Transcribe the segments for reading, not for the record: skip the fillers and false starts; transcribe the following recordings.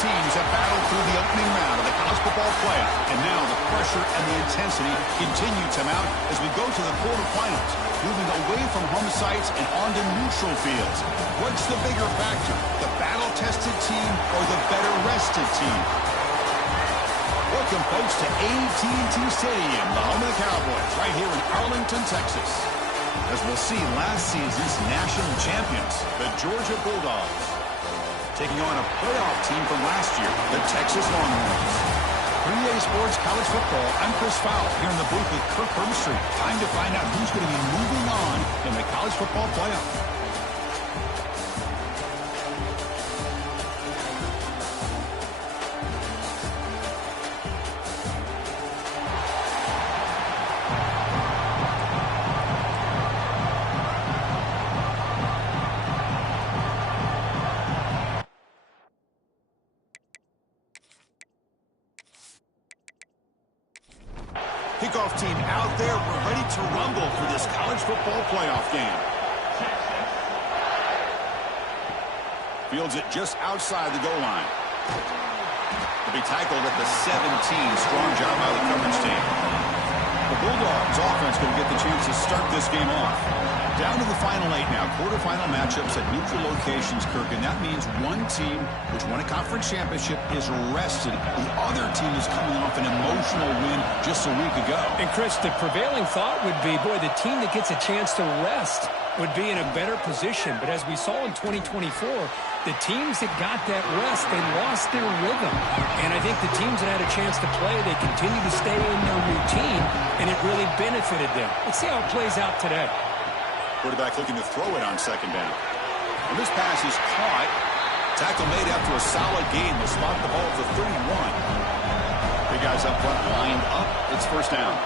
teams have battled through the opening round of the college football playoff, and now the pressure and the intensity continue to mount as we go to the quarterfinals, moving away from home sites and onto neutral fields. What's the bigger factor, the battle-tested team or the better-rested team? Welcome, folks, to AT&T Stadium, the home of the Cowboys, right here in Arlington, Texas. As we'll see, last season's national champions, the Georgia Bulldogs, taking on a playoff team from last year, the Texas Longhorns. 3A Sports College Football, I'm Chris Fowler, here in the booth with Kirk Herbstreit. Time to find out who's going to be moving on in the college football playoff. Kickoff team out there. We're ready to rumble for this college football playoff game. Fields it just outside the goal line. To be tackled at the 17. Strong job by the coverage team. The Bulldogs offense going to get the chance to start this game off. Down to the final 8 now. Quarterfinal matchups at neutral locations, Kirk, and that means one team which won a conference championship is rested. The other team is coming off an emotional win just a week ago. And, Chris, the prevailing thought would be, boy, the team that gets a chance to rest would be in a better position. But as we saw in 2024, the teams that got that rest, they lost their rhythm. And I think the teams that had a chance to play, they continue to stay in their routine, and it really benefited them. Let's see how it plays out today. Quarterback looking to throw it on second down. And this pass is caught. Tackle made after a solid gain. Will spot the ball at the 31. Big guys up front lined up. It's first down.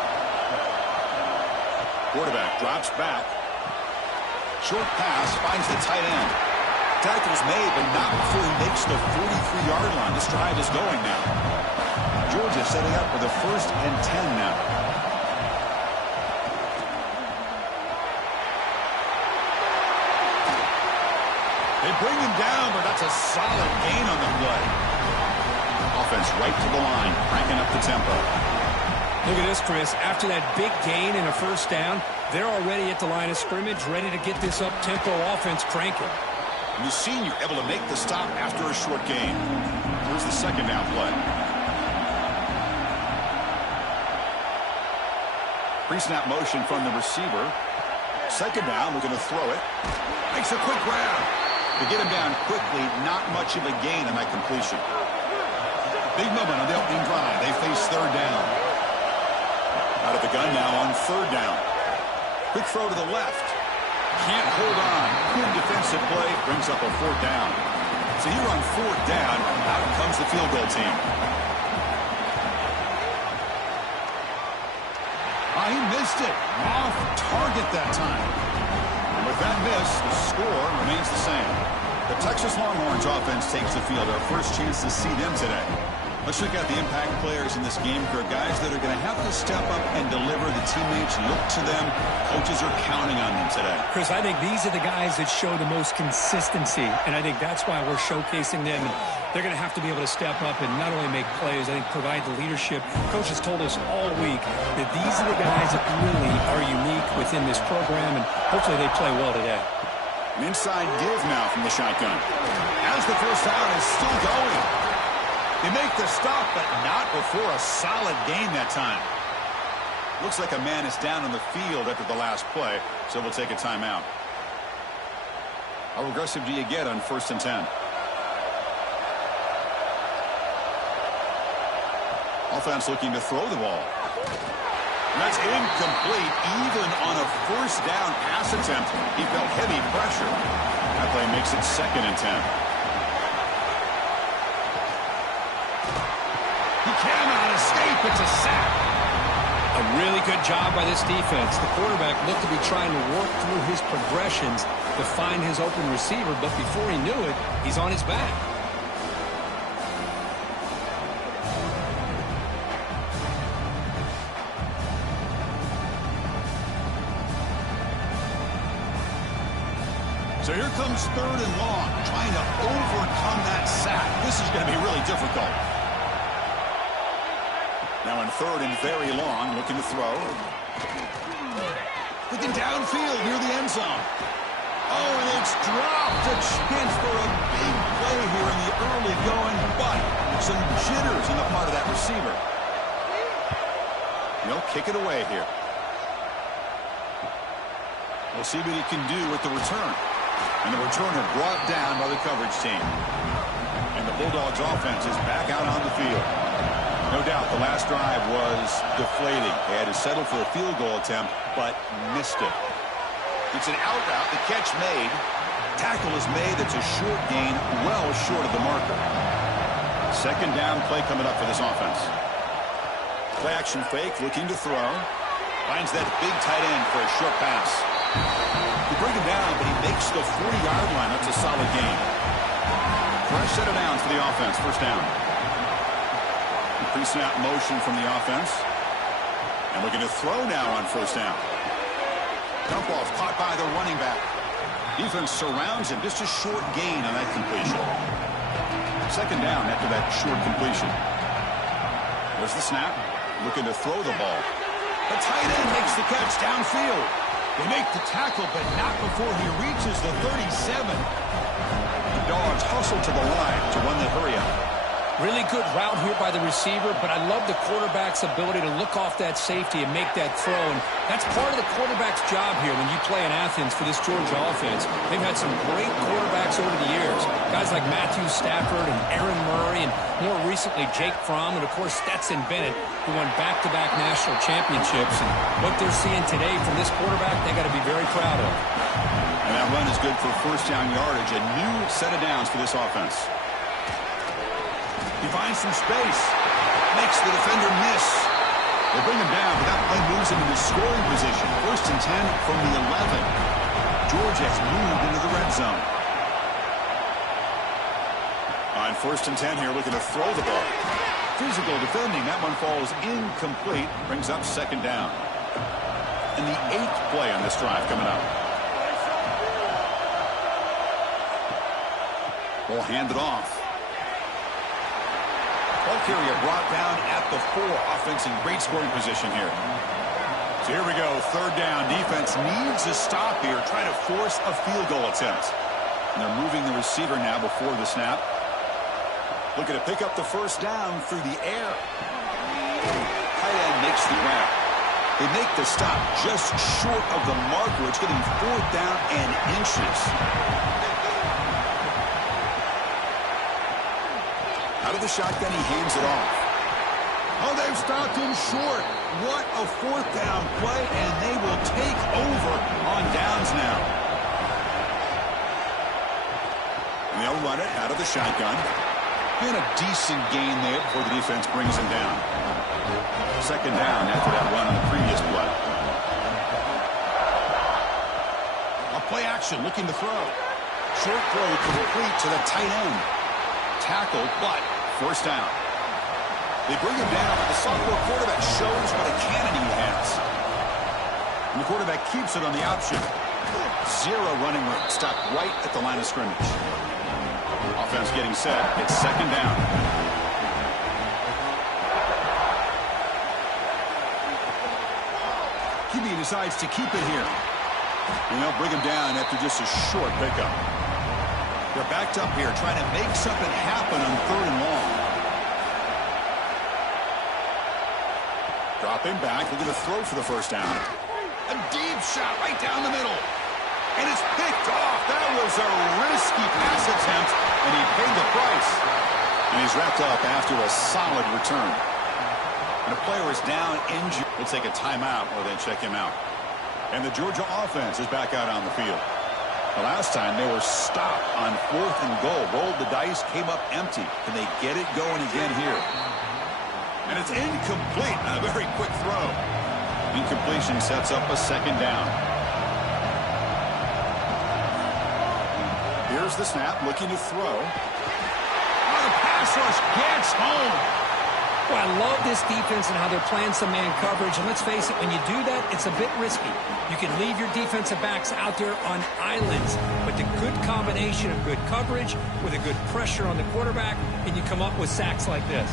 Quarterback drops back. Short pass finds the tight end. Tackle's made, but not before he makes the 43-yard line. This drive is going now. Georgia setting up for the 1st and 10 now. They bring him down, but that's a solid gain on the play. Offense right to the line, cranking up the tempo. Look at this, Chris. After that big gain and a first down, they're already at the line of scrimmage, ready to get this up-tempo offense cranking. And the senior able to make the stop after a short gain. Here's the second down play. Pre-snap motion from the receiver. Second down, looking to throw it. Makes a quick grab. To get him down quickly, not much of a gain on that completion. Big moment on the opening drive. They face third down. Out of the gun now on third down. Quick throw to the left. Can't hold on. Good defensive play. Brings up a fourth down. So here on fourth down, out comes the field goal team. He missed it. Off target that time. And with that miss, the score remains the same. The Texas Longhorns offense takes the field. Our first chance to see them today. Let's look at the impact players in this game, for guys that are going to have to step up and deliver. The teammates look to them. Coaches are counting on them today. Chris, I think these are the guys that show the most consistency, and I think that's why we're showcasing them. They're going to have to be able to step up and not only make plays, I think provide the leadership. Coaches told us all week that these are the guys that really are unique within this program, and hopefully they play well today. An inside give now from the shotgun. As the first down is still going. They make the stop, but not before a solid gain that time. Looks like a man is down on the field after the last play, so we'll take a timeout. How aggressive do you get on 1st and 10? Offense looking to throw the ball. That's incomplete. Even on a first down pass attempt, he felt heavy pressure. That play makes it 2nd and 10. He cannot escape. It's a sack. A really good job by this defense. The quarterback looked to be trying to work through his progressions to find his open receiver, but before he knew it, he's on his back. So here comes 3rd and long, trying to overcome that sack. This is going to be really difficult. Now in 3rd and very long, looking to throw. Looking downfield near the end zone. Oh, and it's dropped. A chance for a big play here in the early going, but some jitters on the part of that receiver. He'll kick it away here. We'll see what he can do with the return. And the returner brought down by the coverage team. And the Bulldogs offense is back out on the field. No doubt the last drive was deflating. They had to settle for a field goal attempt, but missed it. It's an out route. The catch made. Tackle is made. That's a short gain, well short of the marker. 2nd down play coming up for this offense. Play action fake, looking to throw. Finds that big tight end for a short pass. They bring him down, but he makes the 40-yard line. That's a solid gain. Fresh set of downs for the offense. 1st down. Pre-snap motion from the offense. And looking to throw now on 1st down. Dump ball's caught by the running back. Defense surrounds him. Just a short gain on that completion. 2nd down after that short completion. There's the snap. Looking to throw the ball. The tight end makes the catch downfield. They make the tackle, but not before he reaches the 37. The Dogs hustle to the line to run the hurry up. Really good route here by the receiver, but I love the quarterback's ability to look off that safety and make that throw. And that's part of the quarterback's job here when you play in Athens for this Georgia offense. They've had some great quarterbacks over the years. Guys like Matthew Stafford and Aaron Murray, and more recently Jake Fromm, and of course Stetson Bennett, who won back-to-back national championships. And what they're seeing today from this quarterback, they got to be very proud of. And that run is good for 1st down yardage. A new set of downs for this offense. He finds some space. Makes the defender miss. They bring him down, but that play moves him into scoring position. 1st and 10 from the 11. Georgia has moved into the red zone. On 1st and 10 here, looking to throw the ball. Physical defending. That one falls incomplete. Brings up 2nd down. And the 8th play on this drive coming up. Ball handed off. Ball carrier brought down at the 4. Offense in great scoring position here. So here we go. 3rd down. Defense needs a stop here. Trying to force a field goal attempt. And they're moving the receiver now before the snap. Looking to pick up the 1st down through the air. Tight end makes the grab. They make the stop just short of the marker. It's getting 4th down and inches. Out of the shotgun, he hands it off. Oh, they've stopped him short. What a 4th down play, and they will take over on downs now. And they'll run it out of the shotgun. Been a decent gain there before the defense brings him down. 2nd down after that run on the previous play. A play action, looking to throw. Short throw complete to the tight end. Tackled, but 1st down. They bring him down, but the sophomore quarterback shows what a cannon he has. And the quarterback keeps it on the option. 0 running room. Stopped right at the line of scrimmage. Offense getting set. It's 2nd down. QB decides to keep it here. And they'll bring him down after just a short pickup. They're backed up here, trying to make something happen on 3rd and long. Dropping back, looking to throw for the 1st down. A deep shot right down the middle. And it's picked off. That was a risky pass attempt, and he paid the price. And he's wrapped up after a solid return. And a player is down injured. We'll take a timeout or then check him out. And the Georgia offense is back out on the field. The last time they were stopped on 4th and goal. Rolled the dice, came up empty. Can they get it going again here? And it's incomplete. A very quick throw. Incompletion sets up a 2nd down. Here's the snap, looking to throw. Oh, the pass rush gets home. Well, I love this defense and how they're playing some man coverage. And let's face it, when you do that, it's a bit risky. You can leave your defensive backs out there on islands. But the good combination of good coverage with a good pressure on the quarterback, and you come up with sacks like this.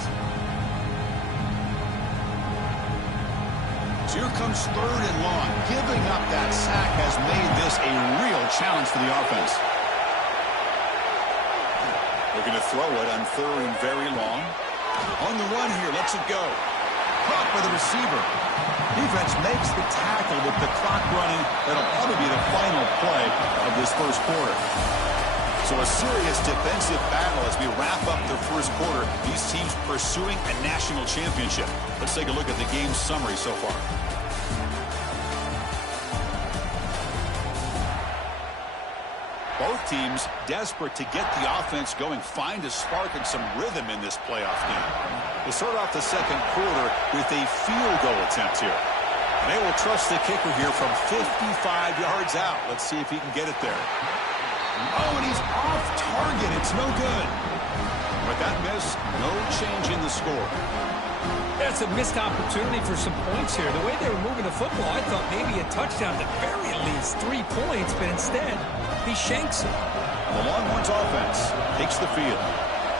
So here comes 3rd and long. Giving up that sack has made this a real challenge for the offense. They're going to throw it on 3rd and very long. On the run here, lets it go. Caught by the receiver. Defense makes the tackle with the clock running. That'll probably be the final play of this first quarter. So a serious defensive battle as we wrap up the first quarter. These teams pursuing a national championship. Let's take a look at the game summary so far. Both teams desperate to get the offense going, find a spark and some rhythm in this playoff game. We'll start off the second quarter with a field goal attempt here. And they will trust the kicker here from 55 yards out. Let's see if he can get it there. Oh, and he's off target. It's no good. With that miss, no change in the score. That's a missed opportunity for some points here. The way they were moving the football, I thought maybe a touchdown, at the very least 3 points, but instead, he shanks it. The Longhorns offense takes the field.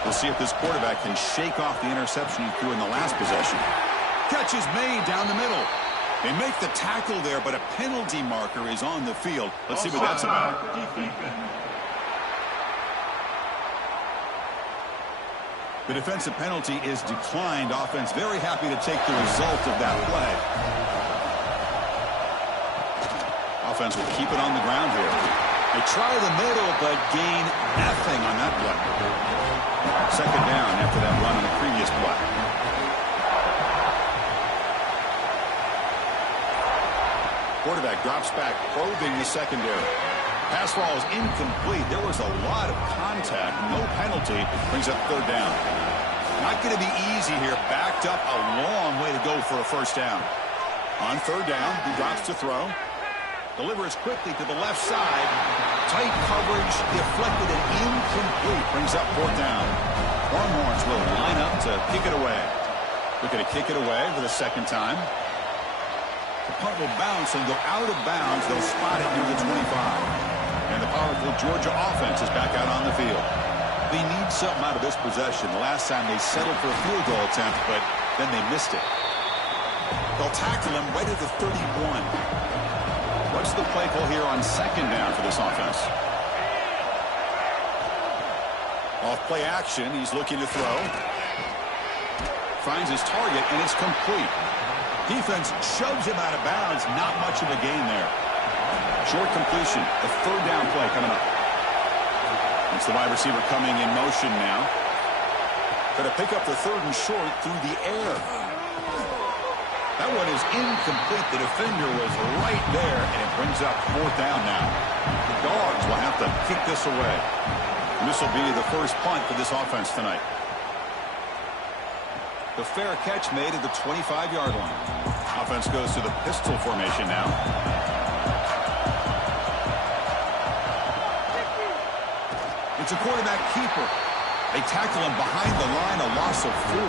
We'll see if this quarterback can shake off the interception he threw in the last possession. Catch is made down the middle. They make the tackle there, but a penalty marker is on the field. Let's see what that's about. The defensive penalty is declined. Offense very happy to take the result of that play. Offense will keep it on the ground here. They try the middle, but gain nothing on that play. Second down after that run on the previous play. Quarterback drops back, probing the secondary. Pass ball is incomplete. There was a lot of contact. No penalty. Brings up 3rd down. Not going to be easy here. Backed up a long way to go for a first down. On 3rd down, he drops to throw. Delivers quickly to the left side. Tight coverage, deflected and incomplete. Brings up 4th down. Longhorns will line up to kick it away. Looking to kick it away for the second time. The punt will bounce and go out of bounds. They'll spot it near the 25. And the powerful Georgia offense is back out on the field. They need something out of this possession. The last time they settled for a field goal attempt, but then they missed it. They'll tackle him right at the 31. What's the play call here on 2nd down for this offense? Off play action, he's looking to throw. Finds his target, and it's complete. Defense shoves him out of bounds. Not much of a gain there. Short completion. The 3rd down play coming up. It's the wide receiver coming in motion now. Going to pick up the 3rd and short through the air. That one is incomplete. The defender was right there, and it brings up 4th down now. The Dogs will have to kick this away. And this will be the first punt for this offense tonight. The fair catch made at the 25-yard line. Offense goes to the pistol formation now. It's a quarterback keeper. They tackle him behind the line, a loss of 4.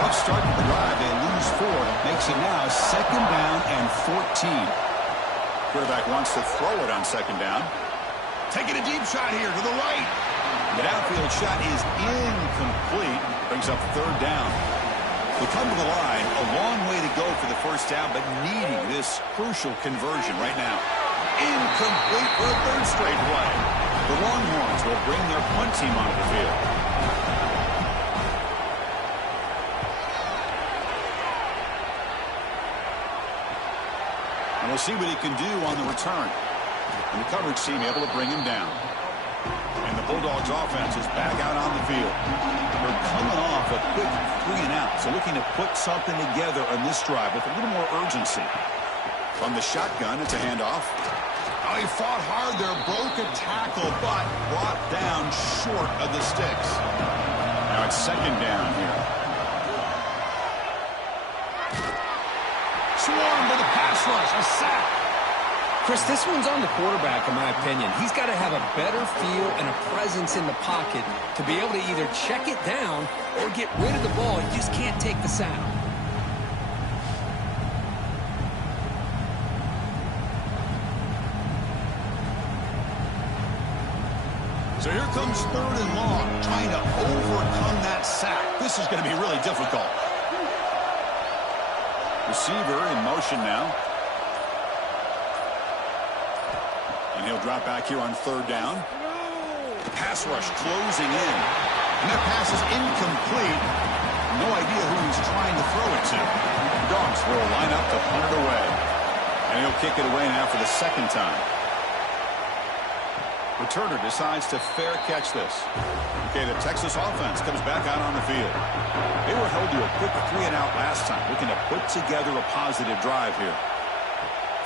Rough start to the drive. They lose 4. Makes it now 2nd down and 14. Quarterback wants to throw it on 2nd down. Taking a deep shot here to the right. The downfield shot is incomplete. Brings up 3rd down. They come to the line. A long way to go for the first down, but needing this crucial conversion right now. Incomplete for a 3rd straight play. The Longhorns will bring their punt team onto the field. And we'll see what he can do on the return. And the coverage team able to bring him down. And the Bulldogs offense is back out on the field. They're coming off a quick 3 and out. So looking to put something together on this drive with a little more urgency. From the shotgun, it's a handoff. Oh, he fought hard there, broke a tackle, but brought down short of the sticks. Now it's 2nd down here. Swarm with a pass rush, a sack. Chris, this one's on the quarterback, in my opinion. He's got to have a better feel and a presence in the pocket to be able to either check it down or get get rid of the ball. You just can't take the sack. So here comes 3rd and long, trying to overcome that sack. This is going to be really difficult. Receiver in motion now. And he'll drop back here on 3rd down. Pass rush closing in. And that pass is incomplete. No idea who he's trying to throw it to. The Dogs will line up to punt it away. And he'll kick it away now for the 2nd time. Returner decides to fair catch this. Okay, the Texas offense comes back out on the field. They were held to a quick 3-and-out last time, looking to put together a positive drive here.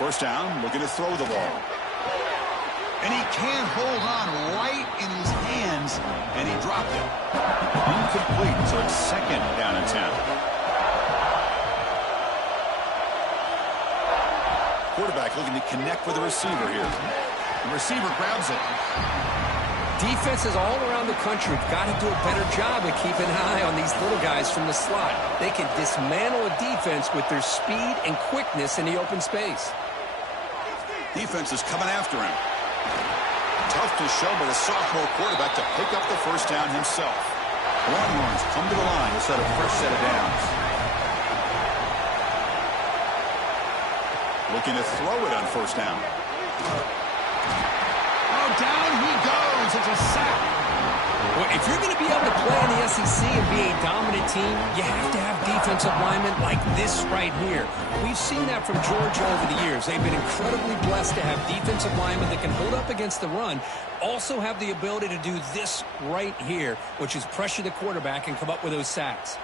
1st down, looking to throw the ball. And he can't hold on right in his hands, and he dropped it. Incomplete, so it's 2nd down and 10. Quarterback looking to connect with the receiver here. The receiver grabs it. Defenses all around the country have got to do a better job of keeping an eye on these little guys from the slot. They can dismantle a defense with their speed and quickness in the open space. Defense is coming after him. Toughness shown by the sophomore quarterback to pick up the 1st down himself. Longhorns come to the line to set a fresh set of downs. Looking to throw it on 1st down. Oh, down he goes. It's a sack. Well, if you're going to be able to play in the SEC and be a dominant team, you have to have defensive linemen like this right here. We've seen that from Georgia over the years. They've been incredibly blessed to have defensive linemen that can hold up against the run, also have the ability to do this right here, which is pressure the quarterback and come up with those sacks.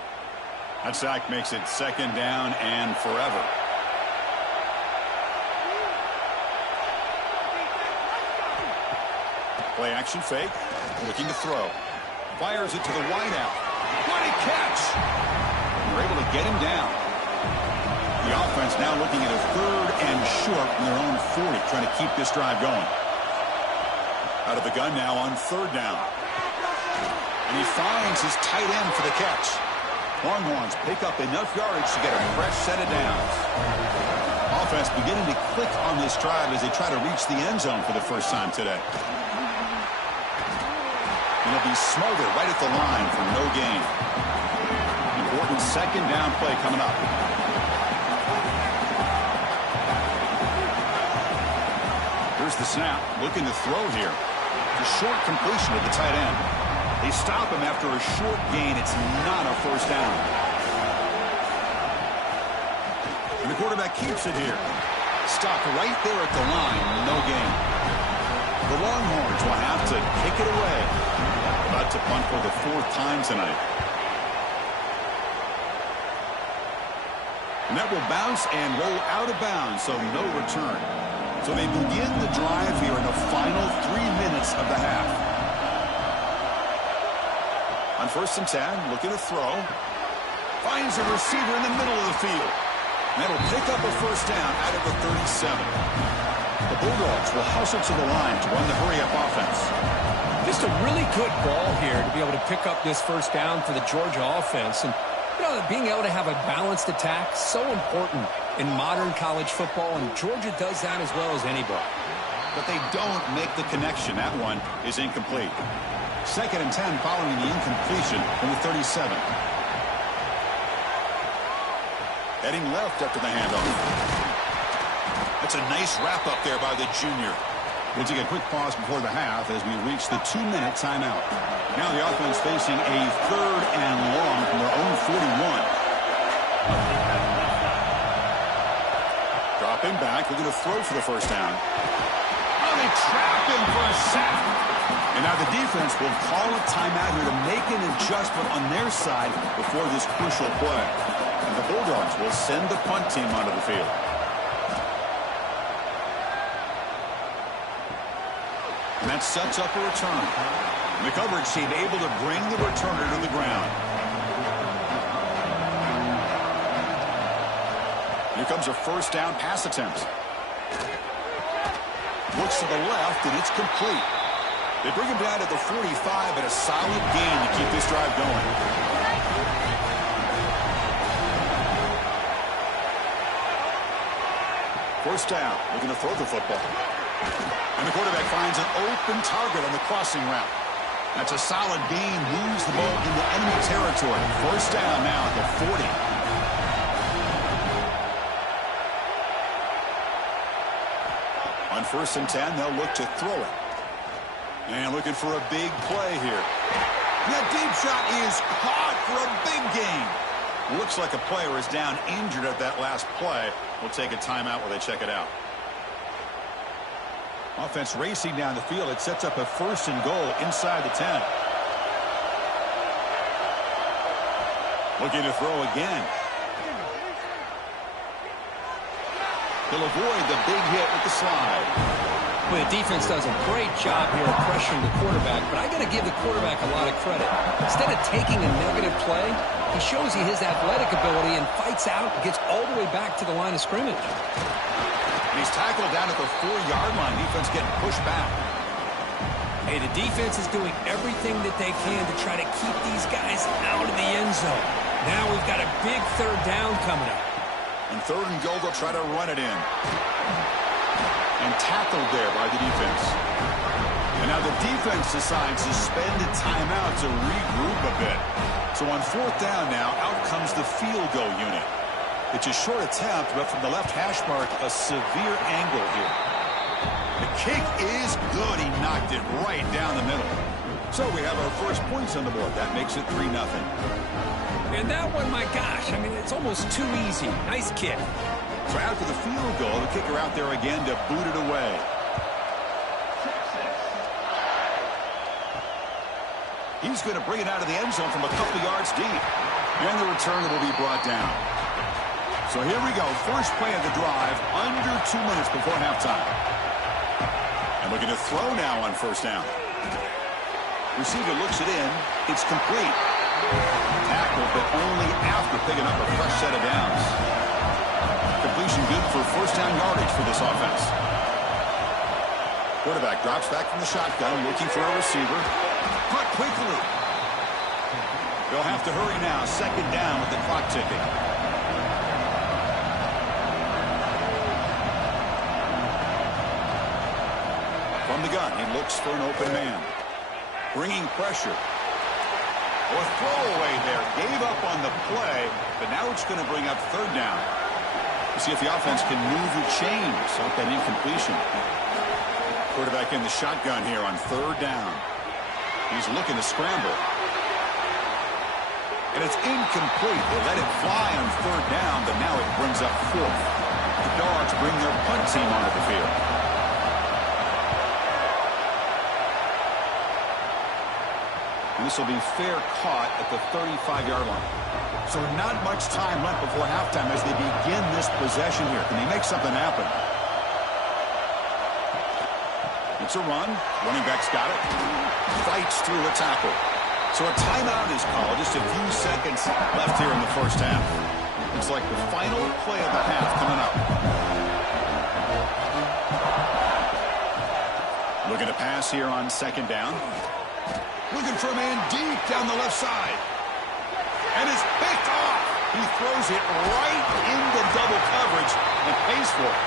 That sack makes it 2nd down and forever. Play action fake, looking to throw. Fires it to the wideout. What a catch! They're able to get him down. The offense now looking at a 3rd and short from their own 40, trying to keep this drive going. Out of the gun now on 3rd down. And he finds his tight end for the catch. Longhorns pick up enough yardage to get a fresh set of downs. Offense beginning to click on this drive as they try to reach the end zone for the 1st time today. And he'll be smothered right at the line for no gain. Important 2nd down play coming up. Here's the snap. Looking to throw here. A short completion to the tight end. They stop him after a short gain. It's not a 1st down. And the quarterback keeps it here. Stopped right there at the line. No gain. The Longhorns will have to kick it away. About to punt for the 4th time tonight. And that will bounce and roll out of bounds, so no return. So they begin the drive here in the final 3 minutes of the half. On 1st and 10, looking to throw. Finds a receiver in the middle of the field. And that'll pick up a 1st down out of the 37. The Bulldogs will hustle to the line to run the hurry-up offense. Just a really good ball here to be able to pick up this 1st down for the Georgia offense. And, you know, being able to have a balanced attack, so important in modern college football, and Georgia does that as well as anybody. But they don't make the connection. That one is incomplete. 2nd and 10 following the incompletion from the 37. Heading left after the handoff. That's a nice wrap-up there by the junior. We'll take a quick pause before the half as we reach the 2-minute timeout. Now the offense facing a 3rd and long from their own 41. Dropping back, looking to throw for the 1st down. Oh, they trapped him for a sack. And now the defense will call a timeout here to make an adjustment on their side before this crucial play. And the Bulldogs will send the punt team onto the field. And that sets up a return. And the coverage team able to bring the returner to the ground. Here comes a 1st down pass attempt. Looks to the left, and it's complete. They bring him down at the 45, but a solid gain to keep this drive going. First down, looking to throw the football. And the quarterback finds an open target on the crossing route. That's a solid gain, moves the ball into enemy territory. First down now at the 40. On 1st and 10, they'll look to throw it. And looking for a big play here. That deep shot is caught for a big gain. Looks like a player is down injured at that last play. We'll take a timeout while they check it out. Offense racing down the field. It sets up a 1st and goal inside the 10. Looking to throw again. He'll avoid the big hit with the slide. Well, the defense does a great job here of pressuring the quarterback, but I got to give the quarterback a lot of credit. Instead of taking a negative play, he shows you his athletic ability and fights out and gets all the way back to the line of scrimmage. And he's tackled down at the 4-yard line. Defense getting pushed back. Hey, the defense is doing everything that they can to try to keep these guys out of the end zone. Now we've got a big 3rd down coming up. And 3rd and goal, they'll try to run it in. And tackled there by the defense. And now the defense decides to spend a timeout to regroup a bit. So on 4th down now, out comes the field goal unit. It's a short attempt, but from the left hash mark, a severe angle here. The kick is good. He knocked it right down the middle. So we have our first points on the board. That makes it 3-0. And that one, my gosh, I mean, it's almost too easy. Nice kick. So after the field goal, the kicker out there again to boot it away. He's going to bring it out of the end zone from a couple yards deep. And the return will be brought down. So here we go. First play of the drive, under 2 minutes before halftime. And looking to throw now on 1st down. Receiver looks it in. It's complete. Tackle, but only after picking up a fresh set of downs. Completion good for 1st down yardage for this offense. Quarterback drops back from the shotgun, looking for a receiver. Caught quickly. They'll have to hurry now. 2nd down with the clock ticking. From the gun, he looks for an open man. Bringing pressure. Or throwaway there. Gave up on the play, but now it's going to bring up 3rd down. We'll see if the offense can move the chains off that incompletion. Quarterback in the shotgun here on 3rd down. He's looking to scramble. And it's incomplete. They let it fly on 3rd down, but now it brings up 4th. The Dogs bring their punt team onto the field. And this will be fair caught at the 35-yard line. So not much time left before halftime as they begin this possession here. Can they make something happen? It's a run. Running back's got it. Fights through a tackle. So a timeout is called. Just a few seconds left here in the 1st half. Looks like the final play of the half coming up. Looking to pass here on 2nd down. Looking for a man deep down the left side. And it's picked off. He throws it right into double coverage and pays for it.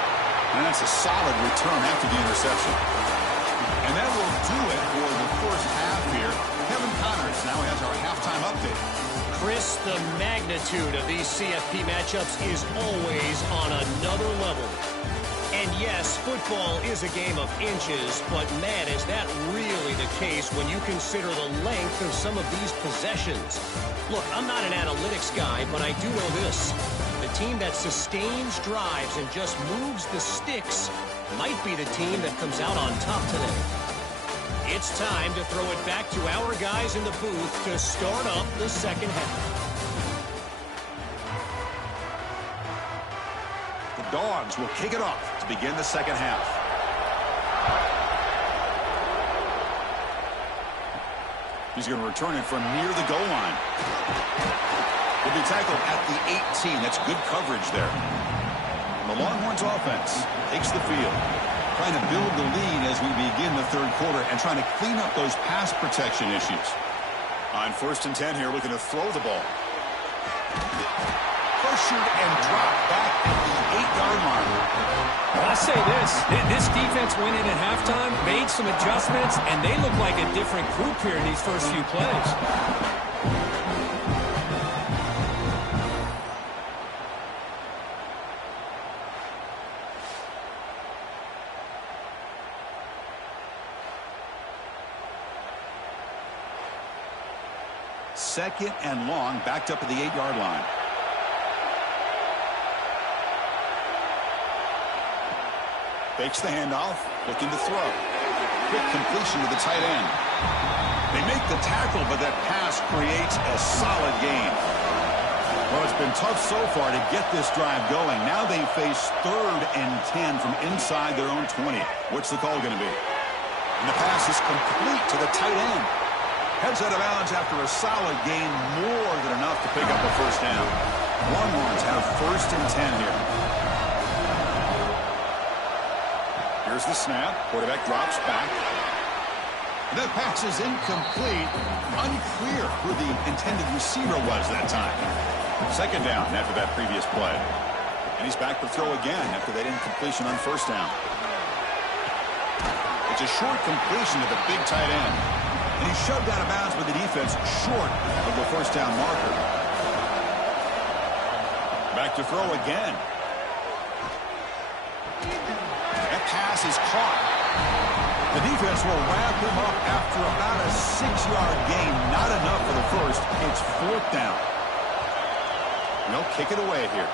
And that's a solid return after the interception. And that will do it for the 1st half here. Kevin Connors now has our halftime update. Chris, the magnitude of these CFP matchups is always on another level. And yes, football is a game of inches, but man, is that really the case when you consider the length of some of these possessions. Look, I'm not an analytics guy, but I do know this. The team that sustains drives and just moves the sticks might be the team that comes out on top today. It's time to throw it back to our guys in the booth to start up the 2nd half. Dogs will kick it off to begin the 2nd half. He's going to return it from near the goal line. He'll be tackled at the 18. That's good coverage there. And the Longhorns offense takes the field, trying to build the lead as we begin the 3rd quarter and trying to clean up those pass protection issues. On 1st and 10 here, looking to throw the ball. pressured and dropped back at the 8-yard line. Well, I'll say this. This defense went in at halftime, made some adjustments, and they look like a different group here in these first few plays. Second and long, backed up at the 8-yard line. Fakes the handoff, looking to throw. Quick completion to the tight end. They make the tackle, but that pass creates a solid gain. Well, it's been tough so far to get this drive going. Now they face 3rd and 10 from inside their own 20. What's the call going to be? And the pass is complete to the tight end. Heads out of bounds after a solid gain, more than enough to pick up a first down. Longhorns have 1st and 10 here. Here's the snap. Quarterback drops back. And that pass is incomplete. Unclear who the intended receiver was that time. 2nd down after that previous play. And he's back to throw again after that incompletion on 1st down. It's a short completion to the big tight end. And he's shoved out of bounds with the defense short of the 1st down marker. Back to throw again. That pass is caught. The defense will wrap him up after about a 6-yard gain. Not enough for the first. It's 4th down. They'll kick it away here.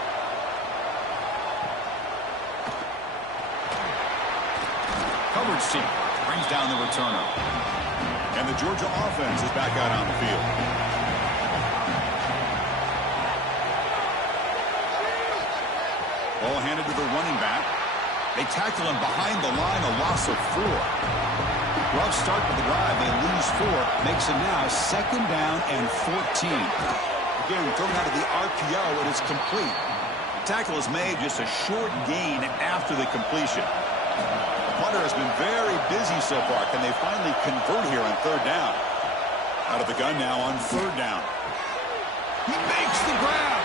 Coverage team brings down the returner. And the Georgia offense is back out on the field. Ball handed to the running back. They tackle him behind the line, a loss of 4. Rough start to the drive. They lose 4. Makes it now 2nd down and 14. Again, thrown out of the RPO, it is complete. Tackle is made, just a short gain after the completion. Punter has been very busy so far. Can they finally convert here on 3rd down? Out of the gun now on 3rd down. He makes the grab.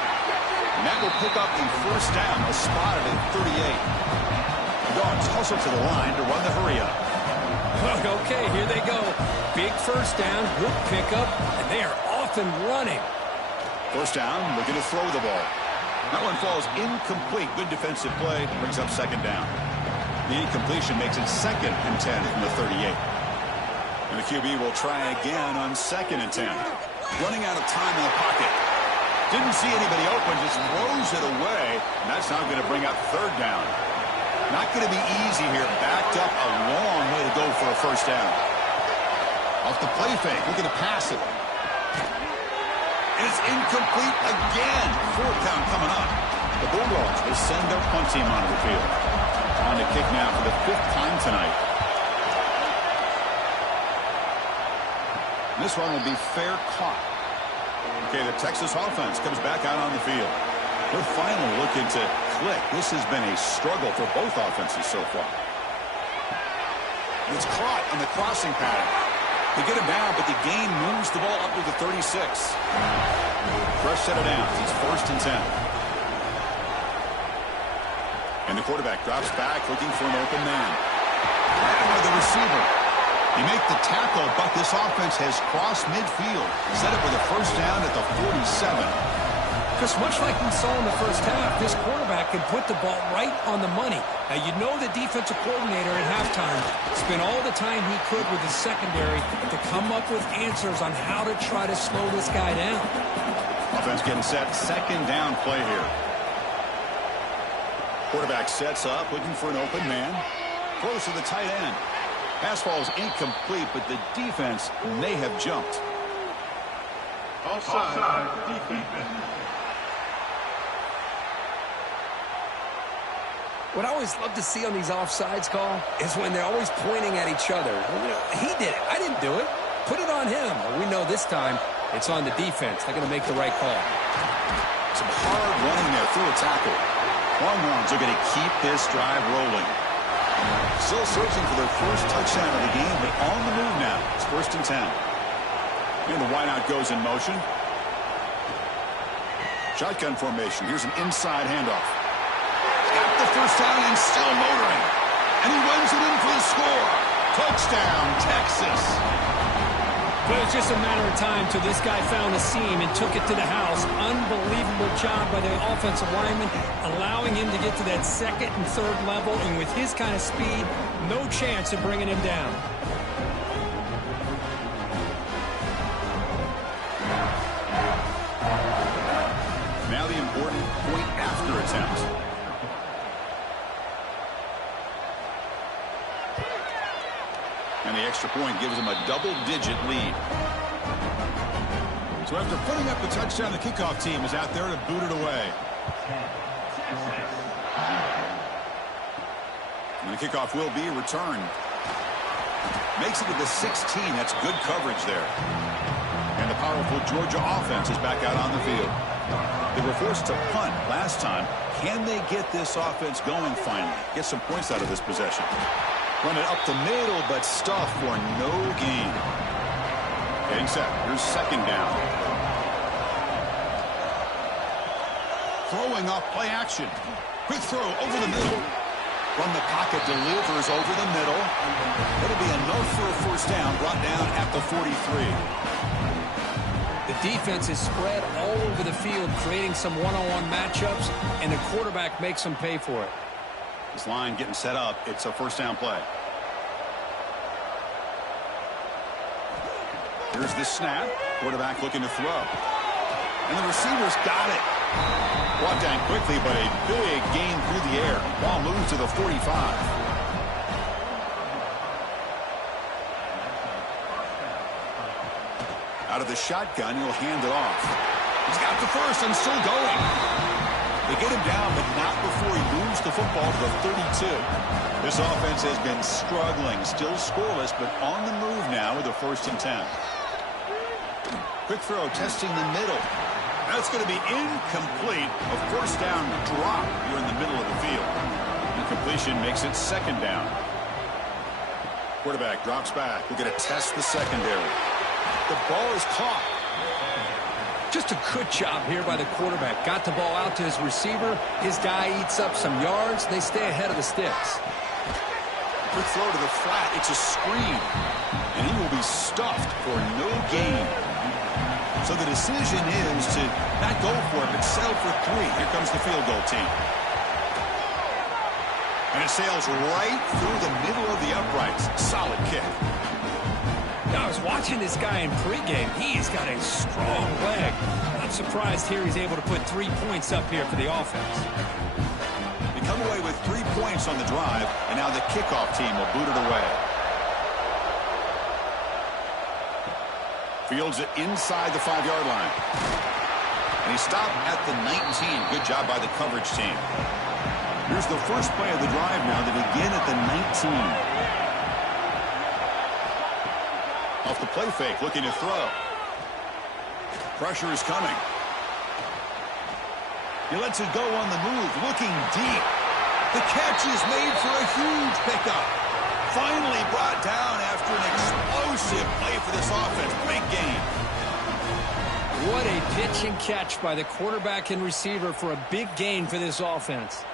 And that will pick up the 1st down, a spot at 38. The Dogs hustle to the line to run the hurry up. Okay, here they go. Big 1st down, good pickup, and they are off and running. 1st down, looking to throw the ball. That one falls incomplete. Good defensive play, brings up 2nd down. The incompletion makes it 2nd and 10 from the 38. And the QB will try again on 2nd and 10. Running out of time in the pocket. Didn't see anybody open, just throws it away. And that's now going to bring up 3rd down. Not going to be easy here. Backed up a long way to go for a 1st down. Off the play fake, looking to pass it. And it's incomplete again. 4th down coming up. The Bulldogs will send their punt team onto the field. On to kick now for the 5th time tonight. This one will be fair caught. Okay, the Texas offense comes back out on the field. They're finally looking to click. This has been a struggle for both offenses so far. It's caught on the crossing pattern. They get him down, but the gain moves the ball up to the 36. Fresh set of downs. It's 1st and 10. And the quarterback drops back, looking for an open man. By the receiver. They make the tackle, but this offense has crossed midfield. Set up with a 1st down at the 47. Because much like we saw in the 1st half, this quarterback can put the ball right on the money. Now, you know the defensive coordinator at halftime spent all the time he could with his secondary to come up with answers on how to try to slow this guy down. Offense getting set. 2nd down play here. Quarterback sets up, looking for an open man. Throws to the tight end. Pass falls incomplete, but the defense may have jumped. Offside defense. What I always love to see on these offsides call is when they're always pointing at each other. He did it. I didn't do it. Put it on him. Well, we know this time it's on the defense. They're going to make the right call. Some hard running there through a tackle. Longhorns are going to keep this drive rolling. Still searching for their 1st touchdown of the game, but on the move now. It's 1st and 10. And the wideout goes in motion. Shotgun formation. Here's an inside handoff. Got the first down and still motoring. And he runs it in for the score. Touchdown, Texas. Well, it's just a matter of time till this guy found a seam and took it to the house. Unbelievable job by the offensive lineman, allowing him to get to that second and third level. And with his kind of speed, no chance of bringing him down. Now the important point after attempt. And the extra point gives them a double-digit lead. So after putting up the touchdown, the kickoff team is out there to boot it away. And the kickoff will be returned. Makes it to the 16. That's good coverage there. And the powerful Georgia offense is back out on the field. They were forced to punt last time. Can they get this offense going finally? Get some points out of this possession. Run it up the middle, but stuff for no gain. Getting set. Here's second down. Throwing off play action. Quick throw over the middle. From the pocket, delivers over the middle. It'll be enough for a first down. Brought down at the 43. The defense is spread all over the field, creating some one-on-one matchups, and the quarterback makes them pay for it. This line getting set up. It's a first down play. Here's the snap. Quarterback looking to throw. And the receiver's got it. Brought down quickly, but a big gain through the air. Ball moves to the 45. Out of the shotgun, he'll hand it off. He's got the first and still going. They get him down, but not before he moves the football to the 32. This offense has been struggling, still scoreless, but on the move now with a 1st and 10. Quick throw, testing the middle. That's going to be incomplete. A first down drop here in the middle of the field. Incompletion makes it second down. Quarterback drops back. We're going to test the secondary. The ball is caught. Just a good job here by the quarterback. Got the ball out to his receiver. His guy eats up some yards. They stay ahead of the sticks. Quick throw to the flat. It's a screen. And he will be stuffed for no gain. So the decision is to not go for it, but settle for 3. Here comes the field goal team. And it sails right through the middle of the uprights. Solid kick. Now, I was watching this guy in pregame. He's got a strong leg. I'm surprised here he's able to put 3 points up here for the offense. They come away with 3 points on the drive, and now the kickoff team will boot it away. Fields it inside the 5-yard line. And he stopped at the 19. Good job by the coverage team. Here's the first play of the drive now. They begin at the 19. Off the play fake, looking to throw. Pressure is coming. He lets it go on the move, looking deep. The catch is made for a huge pickup. Finally brought down after an explosive play for this offense. Big gain. What a pitch and catch by the quarterback and receiver for a big gain for this offense.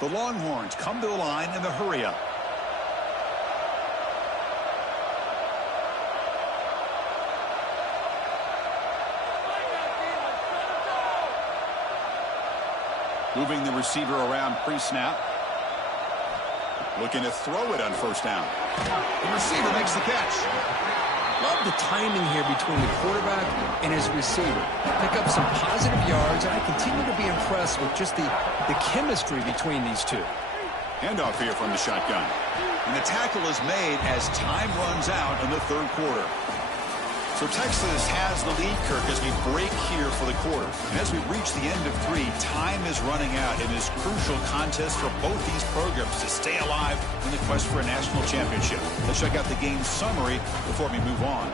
The Longhorns come to the line in the hurry-up. Moving the receiver around pre-snap. Looking to throw it on first down. The receiver makes the catch. Love the timing here between the quarterback and his receiver. Pick up some positive yards, and I continue to be impressed with just the chemistry between these two. Handoff here from the shotgun. And the tackle is made as time runs out in the 3rd quarter. So Texas has the lead, Kirk, as we break here for the quarter. And as we reach the end of 3, time is running out in this crucial contest for both these programs to stay alive in the quest for a national championship. Let's check out the game summary before we move on.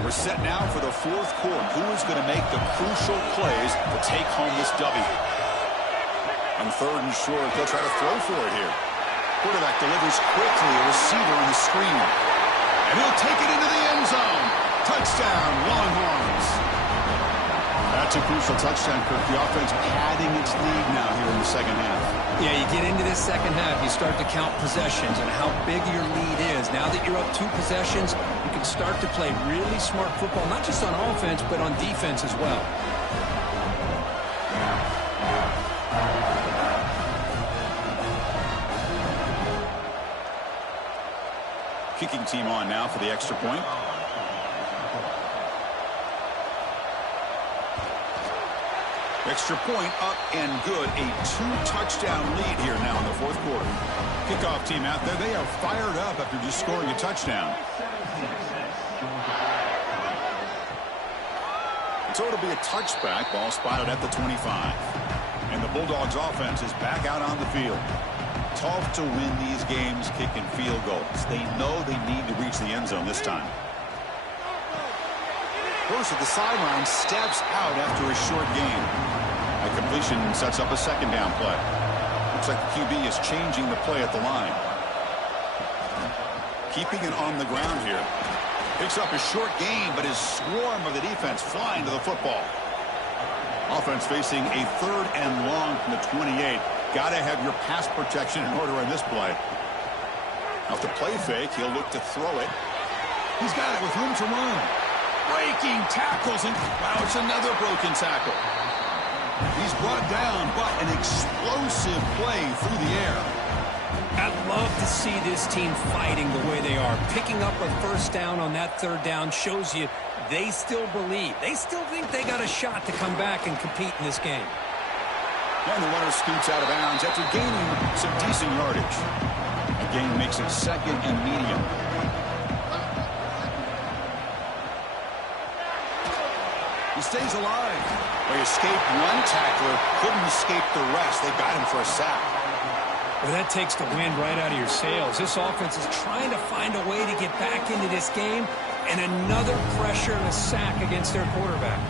We're set now for the 4th quarter. Who is going to make the crucial plays to take home this W? On third and short, they'll try to throw for it here. Quarterback delivers quickly, a receiver on the screen. And he'll take it into the end zone. Touchdown, Longhorns. That's a crucial touchdown, Kirk. The offense padding its lead now here in the second half. Yeah, you get into this second half, you start to count possessions and how big your lead is. Now that you're up 2 possessions, you can start to play really smart football, not just on offense, but on defense as well. Kicking team on now for the extra point. Extra point up and good. A 2-touchdown lead here now in the fourth quarter. Kickoff team out there. They are fired up after just scoring a touchdown. So it'll be a touchback. Ball spotted at the 25. And the Bulldogs offense is back out on the field. Tough to win these games kicking field goals. They know they need to reach the end zone this time. First at the sideline, steps out after a short gain. A completion sets up a second down play. Looks like the QB is changing the play at the line. Keeping it on the ground here. Picks up a short gain, but his swarm of the defense flying to the football. Offense facing a third and long from the 28. Got to have your pass protection in order on this play. Off the play fake, he'll look to throw it. He's got it with room to run. Breaking tackles, and wow, it's another broken tackle. He's brought down, but an explosive play through the air. I love to see this team fighting the way they are. Picking up a first down on that third down shows you they still believe. They still think they got a shot to come back and compete in this game. And the runner scoots out of bounds after gaining some decent yardage. The gain makes it second and medium. He stays alive. They escaped one tackler, couldn't escape the rest. They got him for a sack. Well, that takes the wind right out of your sails. This offense is trying to find a way to get back into this game, and another pressure and a sack against their quarterback.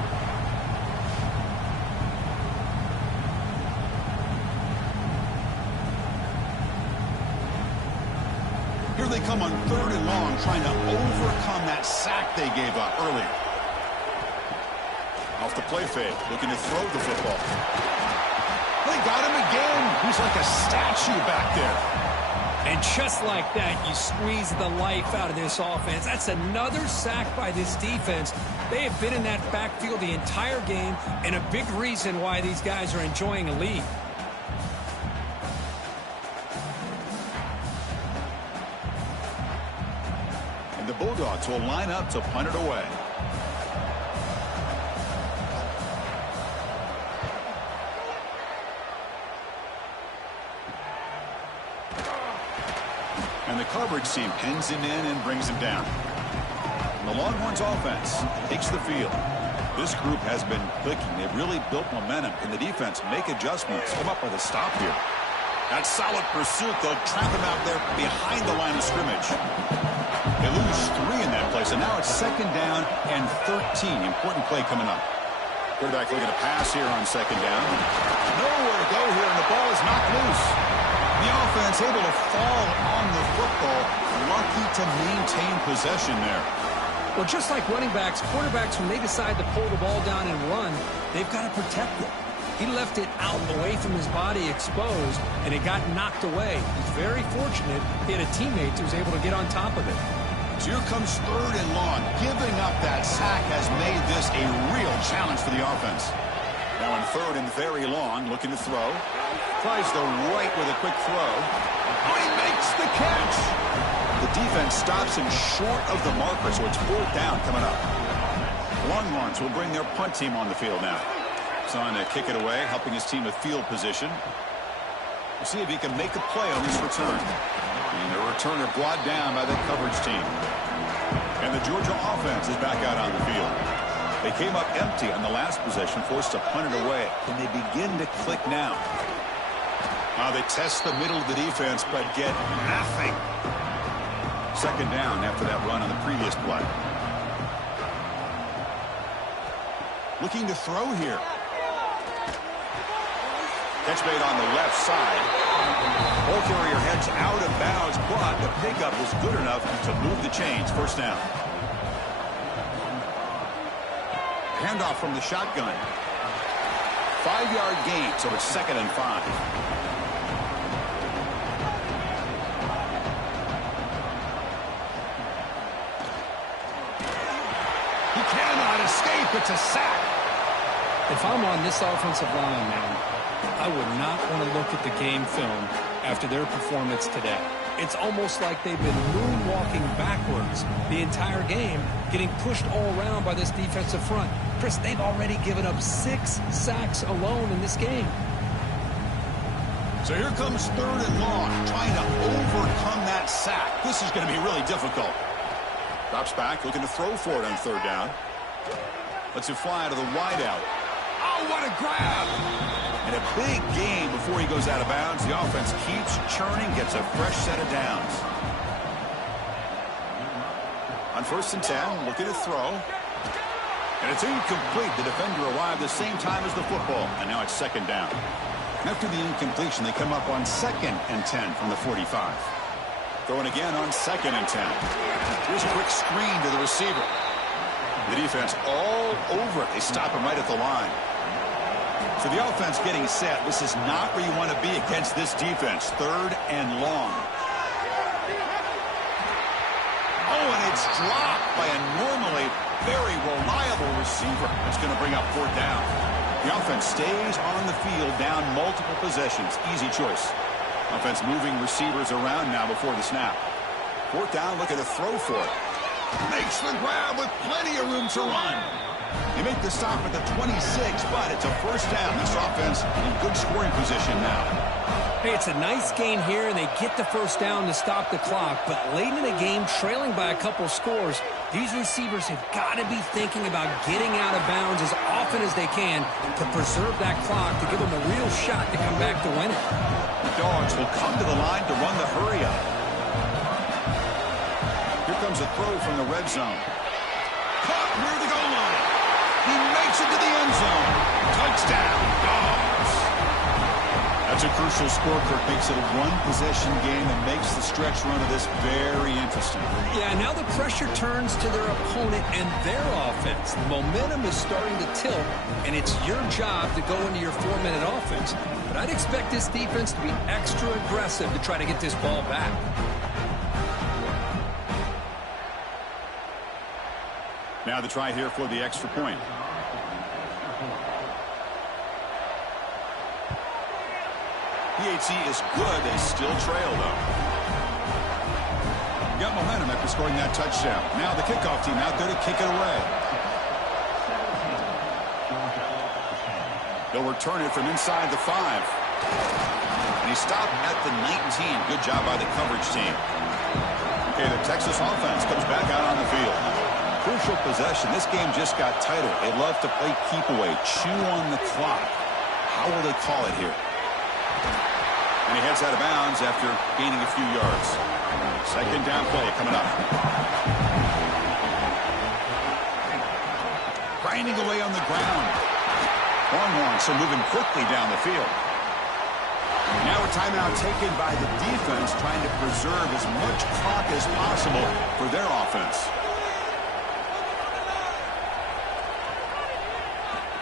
Here they come on third and long, trying to overcome that sack they gave up earlier. Off the play fake, looking to throw the football. They got him again. He's like a statue back there. And just like that, you squeeze the life out of this offense. That's another sack by this defense. They have been in that backfield the entire game, and a big reason why these guys are enjoying a lead. And the Bulldogs will line up to punt it away. And the coverage team pins him in and brings him down. And the Longhorns offense takes the field. This group has been clicking. They've really built momentum. Can the defense make adjustments? Come up with a stop here. That solid pursuit, they'll trap him out there behind the line of scrimmage. They lose 3 in that play, so now it's second down and 13. Important play coming up. Quarterback looking to pass here on second down. Nowhere to go here, and the ball is knocked loose. The offense able to fall on the football. Lucky to maintain possession there. Well, just like running backs, quarterbacks, when they decide to pull the ball down and run, they've got to protect it. He left it out away from his body exposed, and it got knocked away. He's very fortunate he had a teammate who was able to get on top of it. So here comes third and long. Giving up that sack has made this a real challenge for the offense. Now in third and very long, looking to throw. Tries the right with a quick throw. Oh, he makes the catch. The defense stops him short of the marker, so it's fourth down coming up. Longhorns will bring their punt team on the field now. He's on to kick it away, helping his team with field position. We'll see if he can make a play on this return. And the returner brought down by the coverage team. And the Georgia offense is back out on the field. They came up empty on the last possession, forced to punt it away. Can they begin to click now? They test the middle of the defense, but get nothing. Second down after that run on the previous play. Looking to throw here. Catch made on the left side. Ball carrier heads out of bounds, but the pickup was good enough to move the chains. First down. Handoff from the shotgun. 5-yard gain, so it's 2nd and 5. He cannot escape. It's a sack. If I'm on this offensive line now, I would not want to look at the game film after their performance today. It's almost like they've been moonwalking backwards the entire game, getting pushed all around by this defensive front. Chris, they've already given up 6 sacks alone in this game. So here comes 3rd and long, trying to overcome that sack. This is going to be really difficult. Drops back, looking to throw for it on 3rd down. Lets it fly to the wideout. Oh, what a grab! And a big gain before he goes out of bounds. The offense keeps churning, gets a fresh set of downs. On 1st and 10, looking to throw. And it's incomplete. The defender arrived the same time as the football. And now it's 2nd down. After the incompletion, they come up on 2nd and 10 from the 45. Throwing again on 2nd and 10. Here's a quick screen to the receiver. The defense all over it. They stop him right at the line. So the offense getting set. This is not where you want to be against this defense. 3rd and long. Oh, and it's dropped by a normally very reliable receiver. That's going to bring up 4th down. The offense stays on the field down multiple possessions. Easy choice. Offense moving receivers around now before the snap. 4th down, looking to throw for it. Makes the grab with plenty of room to run. They make the stop at the 26, but it's a 1st down. This offense in good scoring position now. Hey, it's a nice gain here, and they get the 1st down to stop the clock. But late in the game, trailing by a couple scores, these receivers have got to be thinking about getting out of bounds as often as they can to preserve that clock, to give them a real shot to come back to win it. The Dogs will come to the line to run the hurry up. Here comes a throw from the red zone. Caught near the goal line. He makes it to the end zone. Touchdown, Dogs. That's a crucial score, Kirk. Makes it a 1-possession game and makes the stretch run of this very interesting. Yeah, now the pressure turns to their opponent and their offense. The momentum is starting to tilt, and it's your job to go into your 4-minute offense. But I'd expect this defense to be extra aggressive to try to get this ball back. Now the try here for the extra point. PHC is good. They still trail, though. Got momentum after scoring that touchdown. Now the kickoff team out there to kick it away. They'll return it from inside the 5. And he stopped at the 19. Good job by the coverage team. Okay, the Texas offense comes back out on the field. Crucial possession. This game just got tighter. They love to play keep away, chew on the clock. How will they call it here? And he heads out of bounds after gaining a few yards. 2nd down play coming up. Grinding away on the ground. Longhorns so moving quickly down the field. Now a timeout taken by the defense, trying to preserve as much clock as possible for their offense.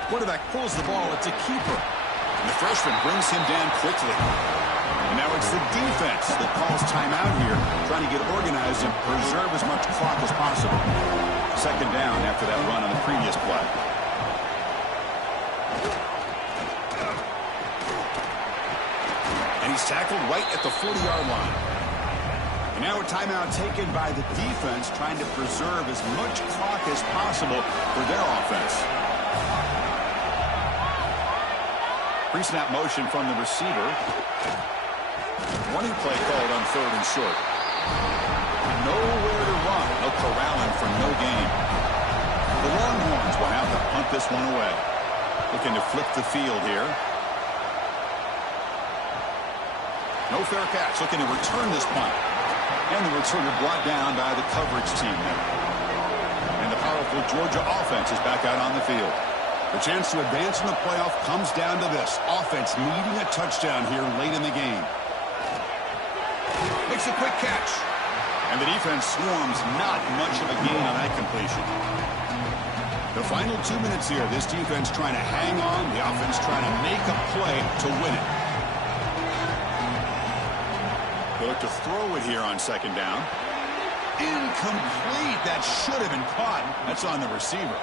Quarterback pulls the ball. It's a keeper. And the freshman brings him down quickly. And now it's the defense that calls timeout here, trying to get organized and preserve as much clock as possible. 2nd down after that run on the previous play. And he's tackled right at the 40-yard line. And now a timeout taken by the defense, trying to preserve as much clock as possible for their offense. Pre-snap motion from the receiver. Running play called on 3rd and short. Nowhere to run. No corralling for no gain. The Longhorns will have to punt this one away. Looking to flip the field here. No fair catch. Looking to return this punt. And the returner brought down by the coverage team there. And the powerful Georgia offense is back out on the field. The chance to advance in the playoff comes down to this. Offense needing a touchdown here late in the game. Makes a quick catch. And the defense swarms, not much of a gain on that completion. The final 2 minutes here. This defense trying to hang on. The offense trying to make a play to win it. They look to throw it here on second down. Incomplete. That should have been caught. That's on the receiver.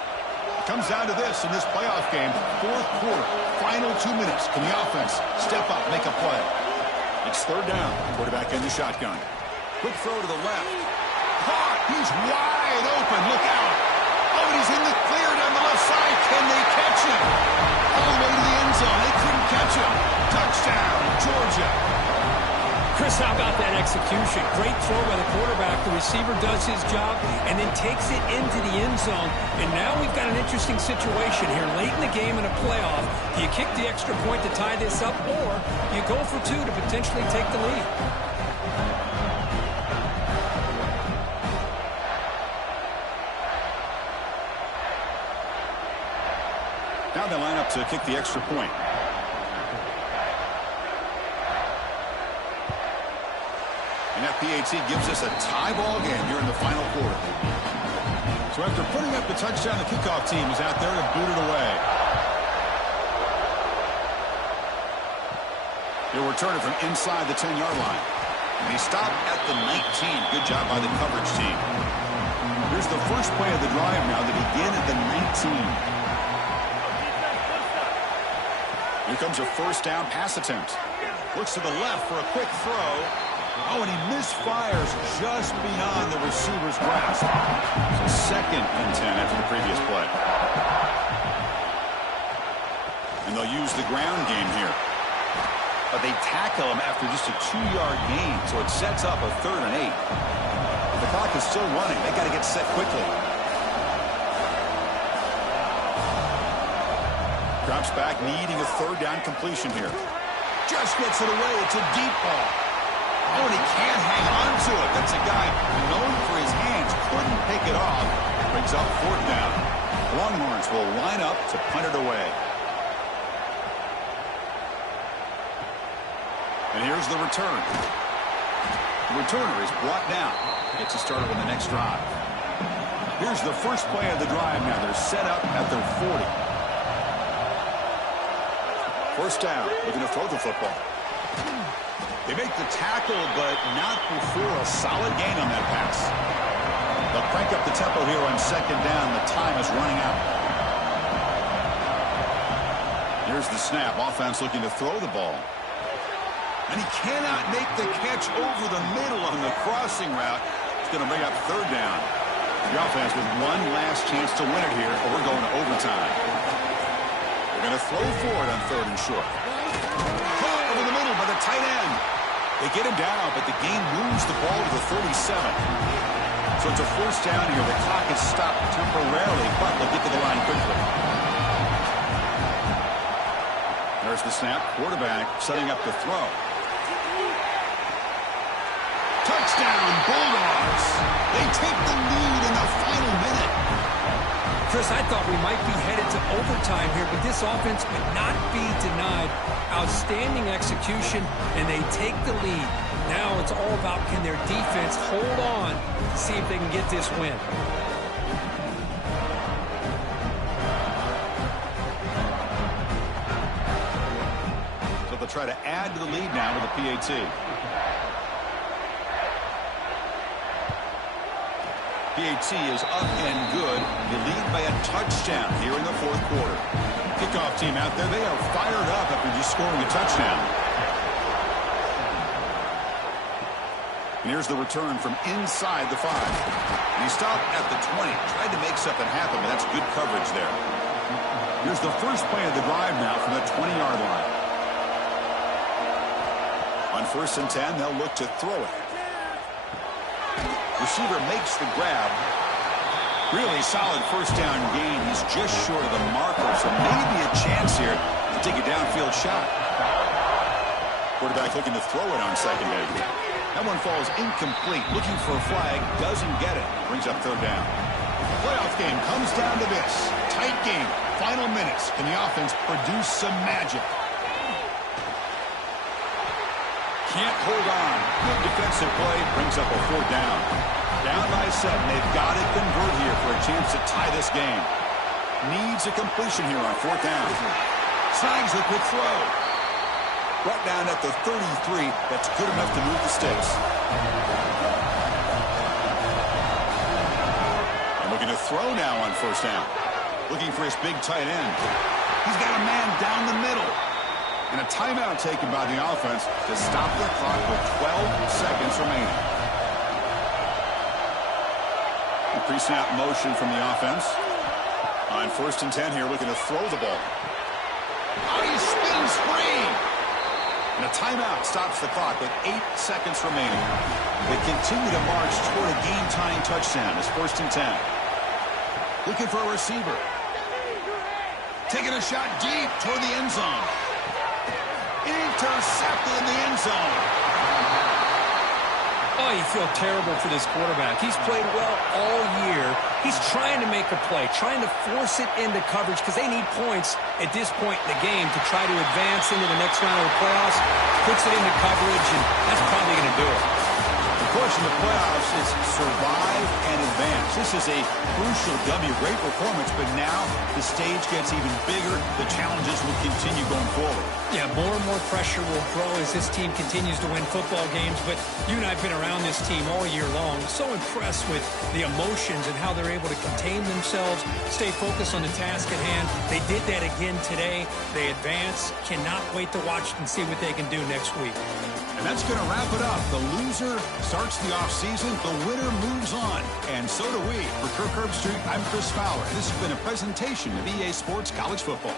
Comes down to this in this playoff game. Fourth quarter, final 2 minutes. Can the offense step up, make a play? It's third down. Quarterback in the shotgun. Quick throw to the left. Caught. He's wide open. Look out. Oh, and he's in the clear down the left side. Can they catch him? All the way to the end zone. They couldn't catch him. Touchdown, Georgia. Chris, how about that execution? Great throw by the quarterback. The receiver does his job and then takes it into the end zone. And now we've got an interesting situation here. Late in the game in a playoff, do you kick the extra point to tie this up, or you go for two to potentially take the lead? Now they line up to kick the extra point. And that PAT gives us a tie ball game here in the final quarter. So after putting up the touchdown, the kickoff team is out there to boot it away. He'll return it from inside the 10-yard line. And he stopped at the 19. Good job by the coverage team. Here's the first play of the drive now. They begin at the 19. Here comes a first down pass attempt. Looks to the left for a quick throw. Oh, and he misfires just beyond the receiver's grasp. So second and 10 after the previous play. And they'll use the ground game here. But they tackle him after just a 2-yard gain, so it sets up a 3rd and 8. The clock is still running. They got to get set quickly. Drops back, needing a 3rd down completion here. Just gets it away. It's a deep ball. Oh, and he can't hang on to it. That's a guy known for his hands. Couldn't pick it off. Brings up 4th down. The Longhorns will line up to punt it away. And here's the return. The returner is brought down. Gets us started on the next drive. Here's the first play of the drive now. They're set up at their 40. First down, looking to throw the football. They make the tackle, but not before a solid gain on that pass. They'll crank up the tempo here on second down. The time is running out. Here's the snap. Offense looking to throw the ball. And he cannot make the catch over the middle on the crossing route. It's going to bring up 3rd down. The offense with one last chance to win it here, or we're going to overtime. They're going to throw for it on 3rd and short. Caught over the middle by the tight end. They get him down, but the game moves the ball to the 37. So it's a first down here. The clock is stopped temporarily, but they'll get to the line quickly. There's the snap. Quarterback setting up the throw. Touchdown, Bulldogs. They take the lead in the final minute. Chris, I thought we might be headed to overtime here, but this offense could not be denied. Outstanding execution, and they take the lead. Now it's all about, can their defense hold on to see if they can get this win. So they'll try to add to the lead now with a PAT. PAT is up and good. They lead by a touchdown here in the 4th quarter. Kickoff team out there, they are fired up after just scoring a touchdown. And here's the return from inside the 5. And he stopped at the 20. Tried to make something happen, but that's good coverage there. Here's the first play of the drive now from the 20-yard line. On 1st and 10, they'll look to throw it. Receiver makes the grab. Really solid first down gain. He's just short of the marker, so maybe a chance here to take a downfield shot. Quarterback looking to throw it on second down. That one falls incomplete. Looking for a flag. Doesn't get it. Brings up 3rd down. playoff game comes down to this. Tight game. Final minutes. Can the offense produce some magic? Can't hold on. Good defensive play. Brings up a 4th down. Down by 7. They've got to convert here for a chance to tie this game. Needs a completion here on 4th down. Signs a quick throw. Brought down at the 33. That's good enough to move the sticks. And looking to throw now on 1st down. Looking for his big tight end. He's got a man down the middle. And a timeout taken by the offense to stop the clock with 12 seconds remaining. A pre-snap motion from the offense. On 1st and 10 here, looking to throw the ball. Oh, he spins free. And a timeout stops the clock with 8 seconds remaining. They continue to march toward a game-tying touchdown. It's 1st and 10. Looking for a receiver. Taking a shot deep toward the end zone. Intercepted in the end zone. Oh, you feel terrible for this quarterback. He's played well all year. He's trying to make a play, trying to force it into coverage because they need points at this point in the game to try to advance into the next round of the playoffs. Puts it into coverage, and that's probably going to do it. The push in the playoffs is survive and advance. This is a crucial W. Great performance, but now the stage gets even bigger. The challenges will continue going forward. Yeah, more and more pressure will grow as this team continues to win football games. But you and I have been around this team all year long. So impressed with the emotions and how they're able to contain themselves, stay focused on the task at hand. They did that again today. They advance. Cannot wait to watch and see what they can do next week. And that's going to wrap it up. The loser starts the offseason. The winner moves on. And so do we. For Kirk Herbstreit, I'm Chris Fowler. This has been a presentation of EA Sports College Football.